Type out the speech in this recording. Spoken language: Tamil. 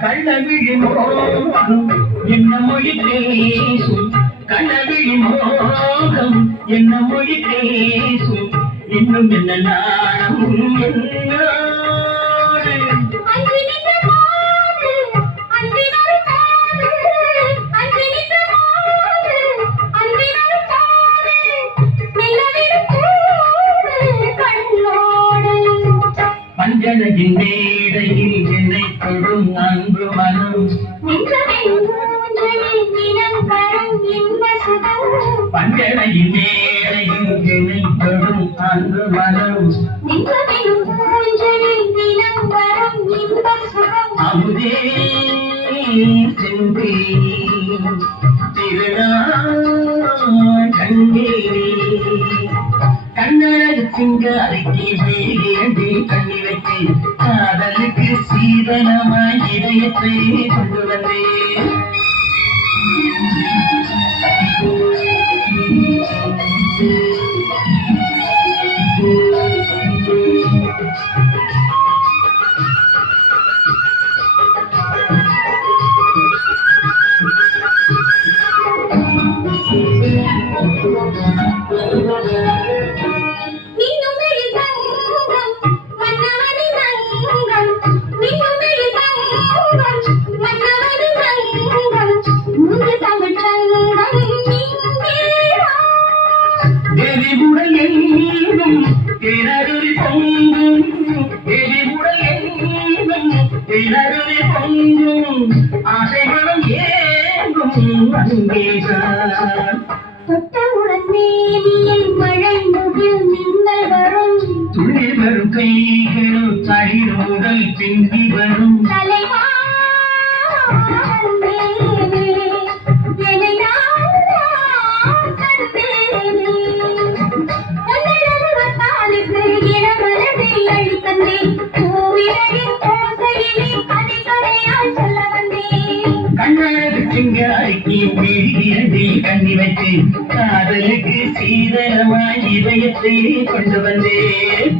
கள்ளவிழி மோகம் என்ன மொழி பேசும் கள்ளவிழி மோகம் என்ன மொழி பேசும் இன்னும் என்ன நாணம் பஞ்சனையின் மேடையில் என்னை தொடும் அன்பு மனம் பஞ்சனையின் மேடையில் என்னை தொடும் அன்பு மனம் அமுதே சென்றே திருநாள் கண்டே கண்ணழகு சிங்காரிக்கு வேண்டி கண்ணி வைத்து காதலுக்கு சீதனமாய் இதயத்தை கொண்டு வந்தேன். எரிவுடையெங்கும் கிணறுவி பொங்கும் எரிவுடையெங்கும் கிணறுவி பொங்கும் ஆசைகளும் ஏங்கும் அங்கேதான் தொட்டவுடன் மேனியில் மழை முகில் மின்னல் வரும் துள்ளி வரும் கைகளும் தயிரோடல் பிந்தி வரும் தலைவா கண்ணழகு சிங்காரிக்கு விழியில் கண்ணி வைத்து காதலுக்கு சீதனமாய் இதயத்தை கொண்டு வந்தேன்.